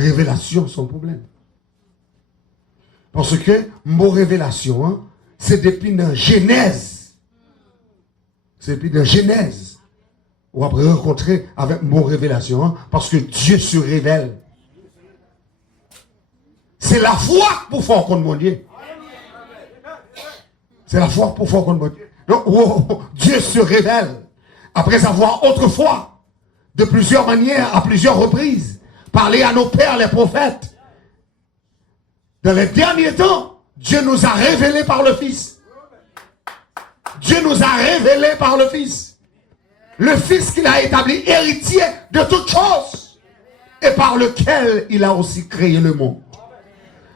révélation son problème. Parce que mon révélation, hein, c'est depuis la Genèse. C'est depuis la Genèse. On va rencontrer avec mon révélation, hein, parce que Dieu se révèle. C'est la foi pour faire contre mon Dieu. C'est la foi pour faire contre mon Dieu. Donc, Dieu se révèle. Après avoir autrefois, de plusieurs manières, à plusieurs reprises, parlé à nos pères, les prophètes. Dans les derniers temps, Dieu nous a révélé par le Fils. Dieu nous a révélé par le Fils. Le Fils qu'il a établi héritier de toutes choses et par lequel il a aussi créé le monde.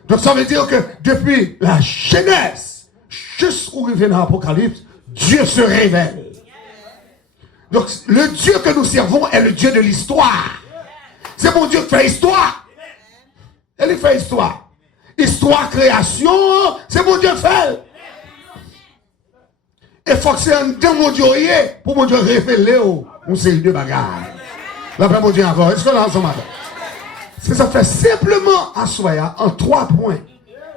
Donc ça veut dire que depuis la Genèse jusqu'au revient dans l'Apocalypse, Dieu se révèle. Donc le Dieu que nous servons est le Dieu de l'histoire. C'est mon Dieu qui fait histoire. Il fait histoire. Histoire, création, c'est mon Dieu fait. Et faut que c'est un temps mon Dieu pour mon Dieu révéler on série de bagages. La paix mon Dieu encore. Est-ce que là ensemble? C'est ça fait simplement à soi en 3 points.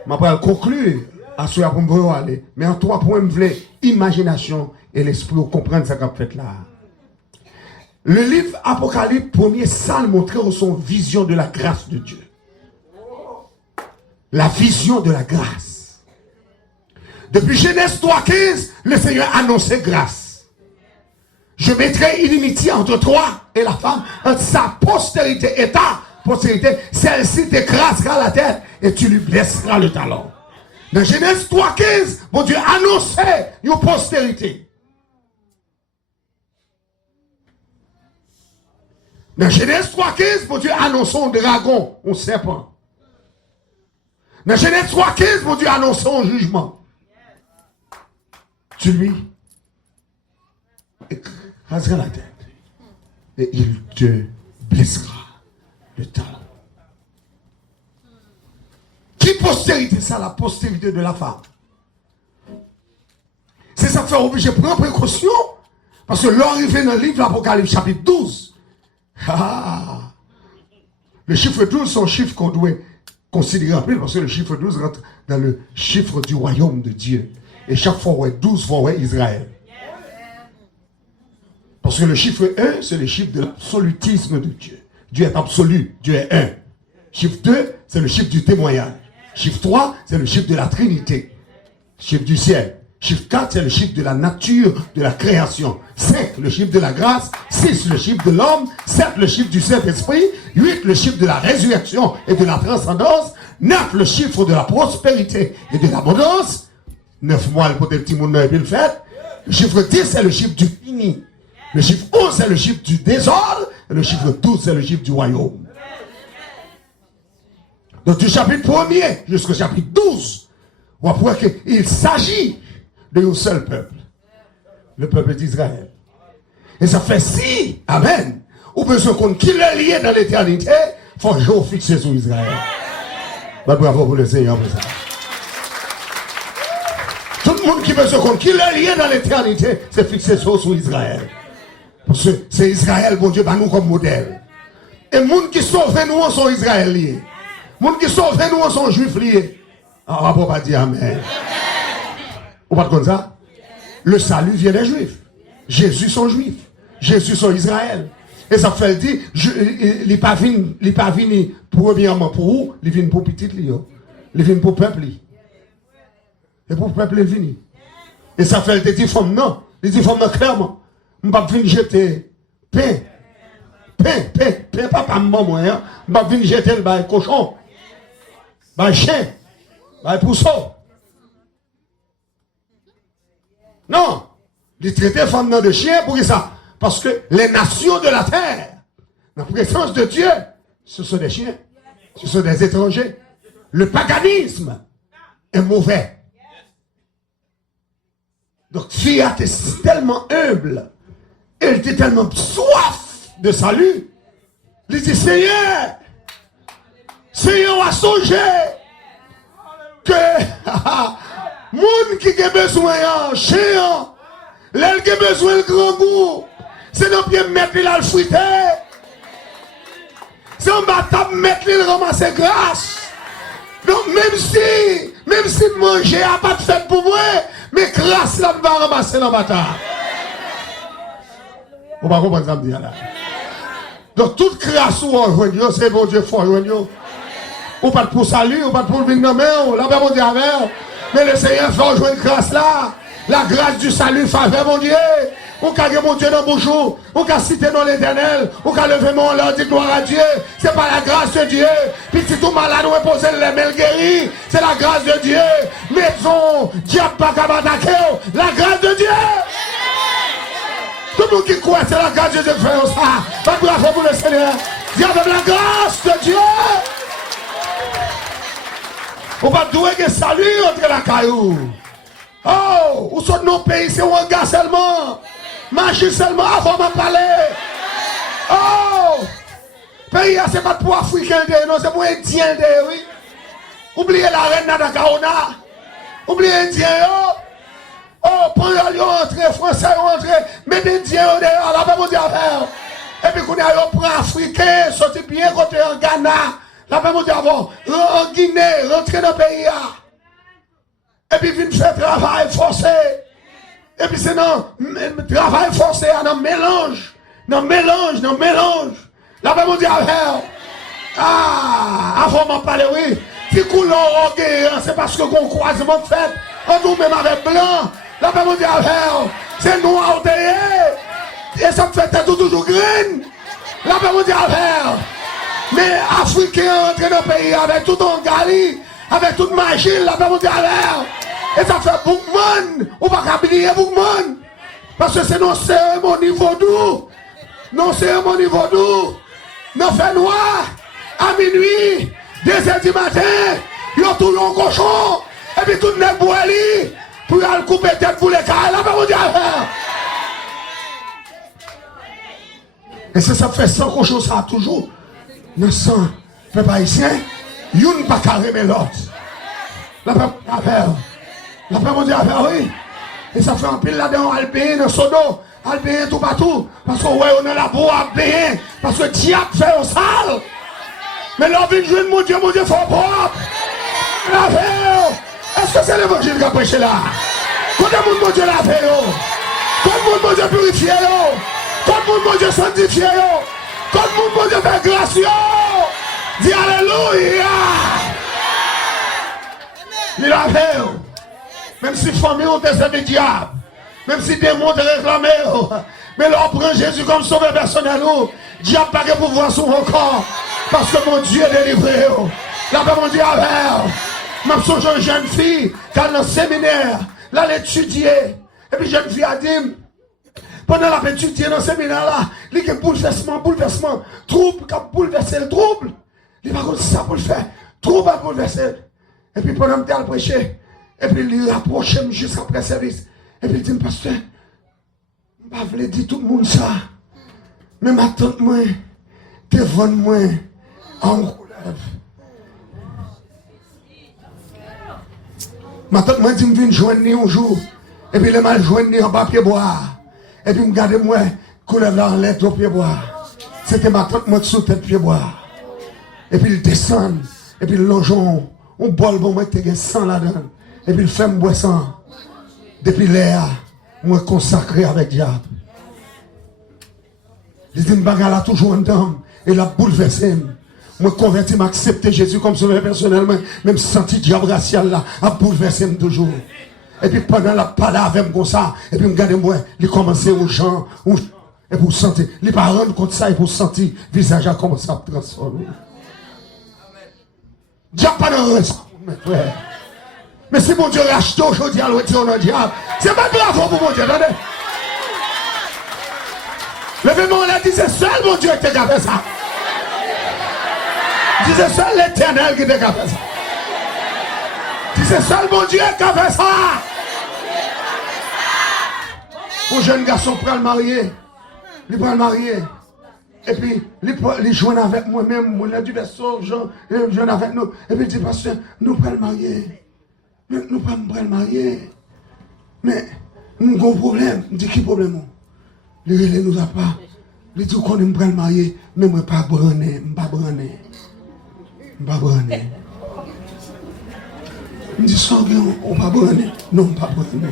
Je vais conclure à soi pour me aller. Mais en 3 points, je voulais imagination et l'esprit pour comprendre ce qu'on fait là. Le livre Apocalypse, premier salle montrait son vision de la grâce de Dieu. La vision de la grâce. Depuis Genèse 3,15, le Seigneur annonçait grâce. Je mettrai inimitié entre toi et la femme, entre sa postérité et ta postérité. Celle-ci t'écrasera la tête et tu lui blesseras le talon. Dans Genèse 3,15, bon Dieu annonçait une postérité. Dans Genèse 3,15, bon Dieu annonçait un dragon, un serpent. Dans Genèse 3,15, mon Dieu annonce un jugement. Tu lui écraseras la tête et il te blessera le talon. Qui postérité ça? La postérité de la femme. C'est ça qui fait obligé de prendre précaution. Parce que l'arrivée dans le livre de l'Apocalypse chapitre 12. Le chiffre 12, c'est un chiffre qu'on doit considérer en plus, parce que le chiffre 12 rentre dans le chiffre du royaume de Dieu. Et chaque fois, ouais, 12 fois, ouais, Israël. Parce que le chiffre 1, c'est le chiffre de l'absolutisme de Dieu. Dieu est absolu, Dieu est un. Chiffre 2, c'est le chiffre du témoignage. Chiffre 3, c'est le chiffre de la Trinité. Chiffre du ciel. Chiffre 4, c'est le chiffre de la nature, de la création. 5, le chiffre de la grâce. 6, le chiffre de l'homme. 7, le chiffre du Saint-Esprit. 8, le chiffre de la résurrection et de la transcendance. 9, le chiffre de la prospérité et de l'abondance. 9 mois pour des petits monde et puis le fait. Le chiffre 10, c'est le chiffre du fini. Le chiffre 11, c'est le chiffre du désordre. Et le chiffre 12, c'est le chiffre du royaume. Donc du chapitre 1er jusqu'au chapitre 12, on va voir qu'il s'agit d'un seul peuple. Le peuple d'Israël. Et ça fait si, amen, ou besoin qu'on qui est lié dans l'éternité, il faut toujours fixer sur Israël. Bah, bravo pour le Seigneur pour ça. Tout le monde qui veut se compte qu'il est lié dans l'éternité, c'est fixé sur Israël. Parce que c'est Israël, bon Dieu, bah nous comme modèle. Et les gens qui sauvent nous sont Israël liés. Les gens qui sauvent nous sont juifs liés. Ah, on ne peut pas dire amen. On va comme ça. Le salut vient des juifs. Jésus sont juifs. Jésus sont Israël. Et ça fait dire, il n'est pas venu premièrement pour vous, il vient pour petit Lio. Il vient pour peuple. Et pour peuple, il vient. Et ça fait dire, femme non. Il dit, femme non, clairement. Je ne vais pas venir jeter pain, papa, maman, hein. Je ne vais pas venir jeter le cochon, le chien, le pousseau. Non. Il traitait femme de chien pour ça. Parce que les nations de la terre, la présence de Dieu, ce sont des chiens. Ce sont des étrangers. Le paganisme est mauvais. Donc, Fiat est tellement humble. Elle était tellement soif de salut. Il dit, Seigneur a songé que monde qui a besoin de chien, l'elle qui a besoin de grand goût, c'est nos pieds mettre là le fruité. C'est un bataille mettre les ramasser grâce. Donc même si manger n'a pas de fait pour moi, mais grâce là va ramasser dans la bataille. Vous ne comprenez pas ce que là. Donc toute grâce ou on c'est bon Dieu fort ou pas pour salut, ou pas pour venir dans la la paix mon Dieu avec. Mais le Seigneur fait jouer une grâce là. La grâce du salut faveur mon Dieu. Ou qu'à mon Dieu dans mon jour, ou qu'à citer dans l'éternel, ou qu'à lever mon nom, dire gloire à Dieu. C'est pas la grâce de Dieu. Puis si tout malade ou reposer les mains guéris, c'est la grâce de Dieu. Maison, diable pas qu'à m'attaquer. La grâce de Dieu. Tout le monde qui croit, c'est la grâce de Dieu qui fait ça. Pas bravo pour le Seigneur. Dis avec la grâce de Dieu. On va douer que salut entre la caillou. Oh, où sont nos pays, c'est un gars seulement. Marcher seulement avant de parler. Oh, pays, c'est pas pour Africain, non, c'est pour Indien, oui. Oubliez la reine Nadakaona. Oubliez Indien, oh, pendant qu'ils entrent, Français entrent, mais les Indiens dehors, là, pas mon Dieu faire. Et puis, quand on prend Africain, sorti bien côté en Ghana, là, pas mon Dieu avant, en Guinée, rentrer dans le pays, et puis, vient faire travail forcé. Et puis, c'est non, travail forcé, dans mélange. Dans mélange. Là, pas mon Dieu faire. Ah, avant de m'en parler, oui. Si couleur c'est parce que qu'on croisement fait, on nous même avec blanc. Là, pas mon Dieu faire. C'est noir derrière. Et ça me fait toujours green. Là, pas mon Dieu faire. Mais Africains entrent dans le pays avec tout en gali, avec toute machine, là, pas mon Dieu faire. Et ça fait beaucoup de monde. On va pas oublier beaucoup de monde. Parce que c'est nos cérémonies vaudou. Nos cérémonies vaudou. Nos fait noir. À minuit. 2h du matin. Ils ont tout un cochon. Et puis tout le monde boit pour aller couper tête pour les cas. Là, pas mon Dieu faire. Et ça fait 100 cochons, ça toujours. 900 peuple haïtien. Y'une pas carré mais l'autre. Là, pas mon Dieu faire. La paix mon Dieu affaire, oui. Et ça fait un pile là-dedans, Albéen, dans Sodo, Albéen tout partout. Parce que ouais, on est là pour Albéen. Parce que diable fait au sale. Mais là, vient jouer mon Dieu fait propre. Est-ce que c'est l'évangile qui a prêché là? Quand le monde mon Dieu l'a fait, quand le monde mon Dieu purifié, quand le monde mon Dieu sanctifié, quand le monde mon Dieu fait grâce, dis Alléluia. Il a fait. Même si famille ont servi diable, même si démons ont réclamé, mais là on prend Jésus comme sauveur personnel, diable pas de pouvoir sur mon corps, parce que mon Dieu est délivré. Là, mon Dieu a fait. Je suis une jeune fille qui a dans le séminaire, là elle étudié, et puis jeune fille a dit, pendant la étudié dans le séminaire là, il y a un bouleversement, trouble, qui a bouleversé le trouble. Il va comme ça pour le faire, trouble à bouleverser. Et puis pendant que je prêché, et puis il rapproche juste après le service. Et puis il dit, pasteur, je ne vais pas dire tout le monde ça. Mais ma tante, moi, devant moi, en relève. Ma tante, moi, dit, je viens joindre un jour. Et puis il m'a joindre en bas pied bois. Et puis il me garde moi, couleur là en lettre au pied bois. C'était ma tante, moi, sous tête pied bois. Et puis il descend. Et puis il longe on bol bon, moi, qui a 100 là-dedans. Et puis il fait me boire sang. Depuis l'air, moi consacré avec diable. Il dit, bagarre là toujours en dame. Et la bouleversé. Moi converti, m'accepter Jésus comme sauveur personnellement. Même senti diable racial là, a bouleversé toujours. Et puis pendant la parole avec moi comme ça, et puis me garde moi, il commençait aux gens, et pour sentir. Il pas rendre compte ça, et pour sentir, le visage a commencé à transformer. Diable pas dans le reste, mes frères. Mais si mon Dieu rachète aujourd'hui à l'autre au diable, c'est pas grave pour mon Dieu, attendez. Levez-moi, on a dit, c'est seul mon Dieu qui a fait ça. Dis, c'est seul l'Éternel qui a fait ça. Dis, c'est seul mon Dieu qui a fait ça. Un jeune garçon prend le marier. Il prend le marier. Et puis, il joue avec moi-même, moi, du berceau, il joue avec nous. Et puis, il dit, pasteur, nous prenons le marier. Mais nous ne pouvons pas le marier. Mais nous avons un problème. Je dis, qui problème? Le relais nous a pas. Il dit qu'on aime le marier, mais moi pas branné, pas branné. Pas branné. Il dit sans bien, on pas branné. Non, pas branné.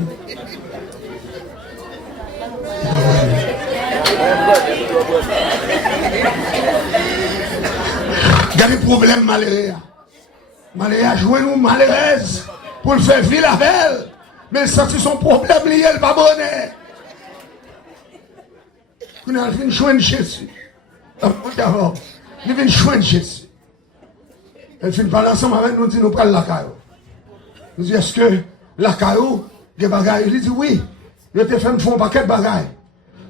Il y a des problèmes malheureux. Malheureux a joué nous malheureuse pour le faire vivre avec elle. Mais il sentit son problème lié, elle pas bonne. Il vient joindre Jésus. Il vient joindre Jésus. Elle vient parler ensemble avec nous, dit nous prenons la caillou. Nous dit est-ce que la caillou, des bagailles? Il dit oui. Il a fait un paquet de bagailles.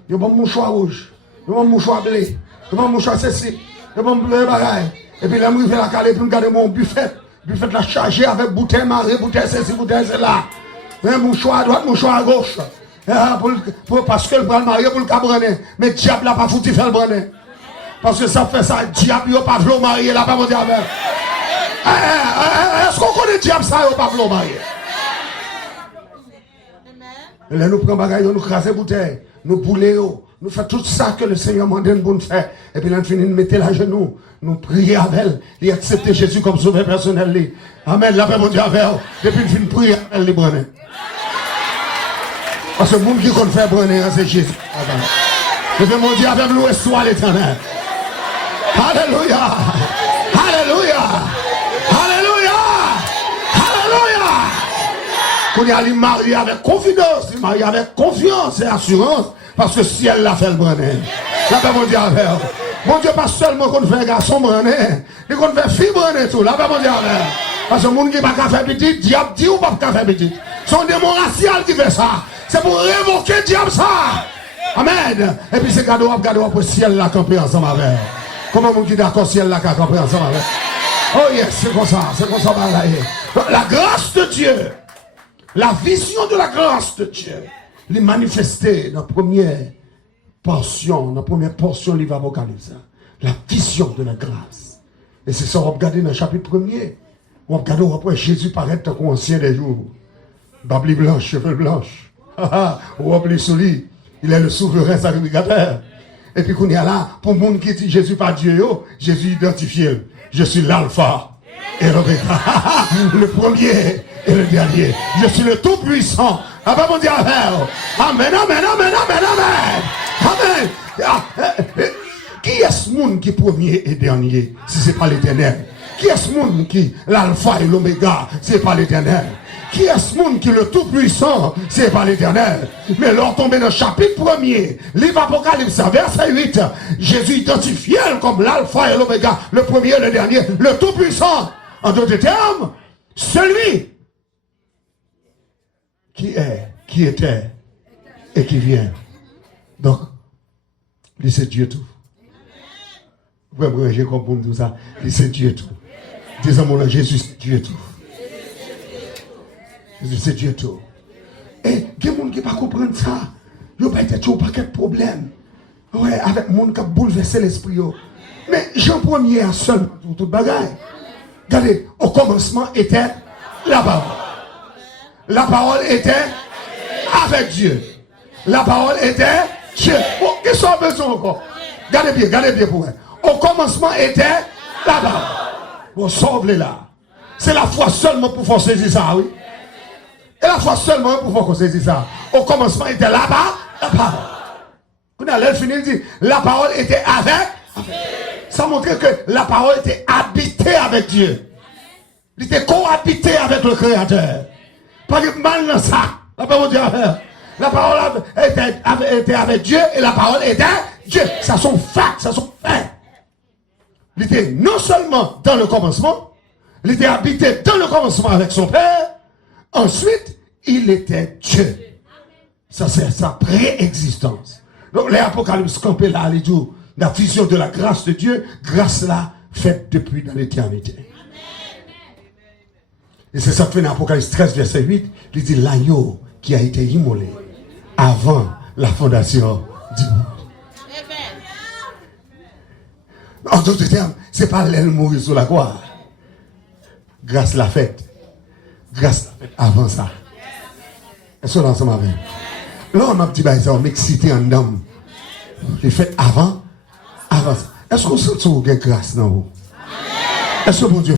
Il a un mouchoir rouge. Il a un mouchoir blé. Il a un mouchoir ceci. Il a un bagaille. Et puis il a mis la caillou pour me garder mon buffet. Buffet la chargé avec bouteille marée, bouteille ceci, bouteille cela. Un mouchoir à droite, mouchoir à gauche. Parce que le bras marié pour le cabrener. Mais le diable n'a pas foutu faire le brener. Parce que ça fait ça, le diable n'a pas voulu marier, là, pas mon diable. Est-ce qu'on connaît le diable ça, il n'a pas voulu marier? Et là, nous prenons bagaille, nous crasons bouteille, nous boulons, nous faisons tout ça que le Seigneur m'a donné pour nous faire. Et puis là, nous finissons de mettre la genou, nous prions avec elle, et accepter Jésus comme sauveur personnel. Amen, la paix mon diable. Et puis nous finissons de prier avec elle, les brener. Parce que le monde qui compte faire brûler, c'est Jésus. Je vais mon Dieu avec louer soit l'éternel. Alléluia. Alléluia. Alléluia. Alléluia. Qu'on y a marié avec confidence, il marie avec confiance et assurance. Parce que si elle l'a fait le brûler. Là, mon Dieu avec. Mon Dieu, pas seulement qu'on fait un garçon brûler, mais qu'on fait fille brûler tout. Là, mon Dieu avec. Parce que le monde qui n'a pas fait petit, diable dit ou pas faire petit. C'est un démon racial qui fait ça. C'est pour révoquer le diable ça. Amen. Et puis c'est cadeau pour le ciel là camper ensemble avec. Comment vous qui d'accord ciel là camper ensemble avec? Oh yes, c'est comme ça. La grâce de Dieu, la vision de la grâce de Dieu, les manifester dans la première portion de livre Apocalypse. La vision de la grâce. Et c'est ça, on va regarder dans le chapitre 1er. On va regarder après Jésus paraître comme ancien des jours. Babli blanche, cheveux blanches. On va sous lui. Il est le souverain sacrificateur. Et puis qu'on y a là, pour le monde qui dit Jésus pas Dieu, Jésus identifié. Je suis l'alpha et l'oméga. Le premier et le dernier. Je suis le tout puissant. Ah ben mon Dieu, amen, amen, amen, amen, amen. Amen. Qui est ce monde qui est premier et dernier, si ce n'est pas l'éternel? Qui est ce monde qui l'alpha et l'oméga, si ce n'est pas l'éternel? Qui est ce monde qui est le tout-puissant, si ce n'est pas l'éternel? Mais lors tomber dans le chapitre 1er, livre Apocalypse, verset 8, Jésus identifié comme l'alpha et l'oméga, le premier et le dernier, le tout-puissant. En d'autres termes, celui qui est, qui était et qui vient. Donc, lui c'est Dieu tout. Vous pouvez me ranger comme pour tout ça. Lui c'est Dieu tout. Disons-moi là, Jésus c'est Dieu tout. Jésus c'est Dieu tout. Et il y a des gens qui ne comprennent pas ça. Il n'y a pas de paquet de problèmes. Ouais, avec les gens qui ont bouleversé l'esprit. Mais Jean 1er a seul pour toute bagaille. Regardez, au commencement était la parole. La parole était avec Dieu. La parole était Dieu. Bon, qu'est-ce qu'on a besoin encore? Regardez bien pour elle. Au commencement était la parole. Bon, sauve-les là. C'est la foi seulement pour faire saisir ça, oui. Et la foi seulement pour faire saisir ça. Au commencement était là-bas, la parole. Quand elle a fini, il dit, la parole était avec. Ça montrait que la parole était habitée avec Dieu. Il était cohabité avec le Créateur. Pas de mal dans ça. La parole était avec Dieu et la parole était Dieu. Ça sont facts, ça sont faits. Il était non seulement dans le commencement, il était habité dans le commencement avec son Père. Ensuite, il était Dieu. Ça, c'est sa préexistence. Donc, les Apocalypse campés là, les jours, la vision de la grâce de Dieu, grâce là, faite depuis dans l'éternité. Et c'est ça que fait dans Apocalypse 13, verset 8, il dit l'agneau qui a été immolé avant la fondation du monde. En d'autres termes, ce n'est pas l'aile mourir sur la croix. Grâce la fête. Grâce la fête avant ça. Est-ce qu'on est ensemble avec? Là, on a petit bail ça, on m'excité en homme. Les fêtes avant Avance. Est-ce qu'on sent que vous avez grâce dans vous? Est-ce que bon Dieu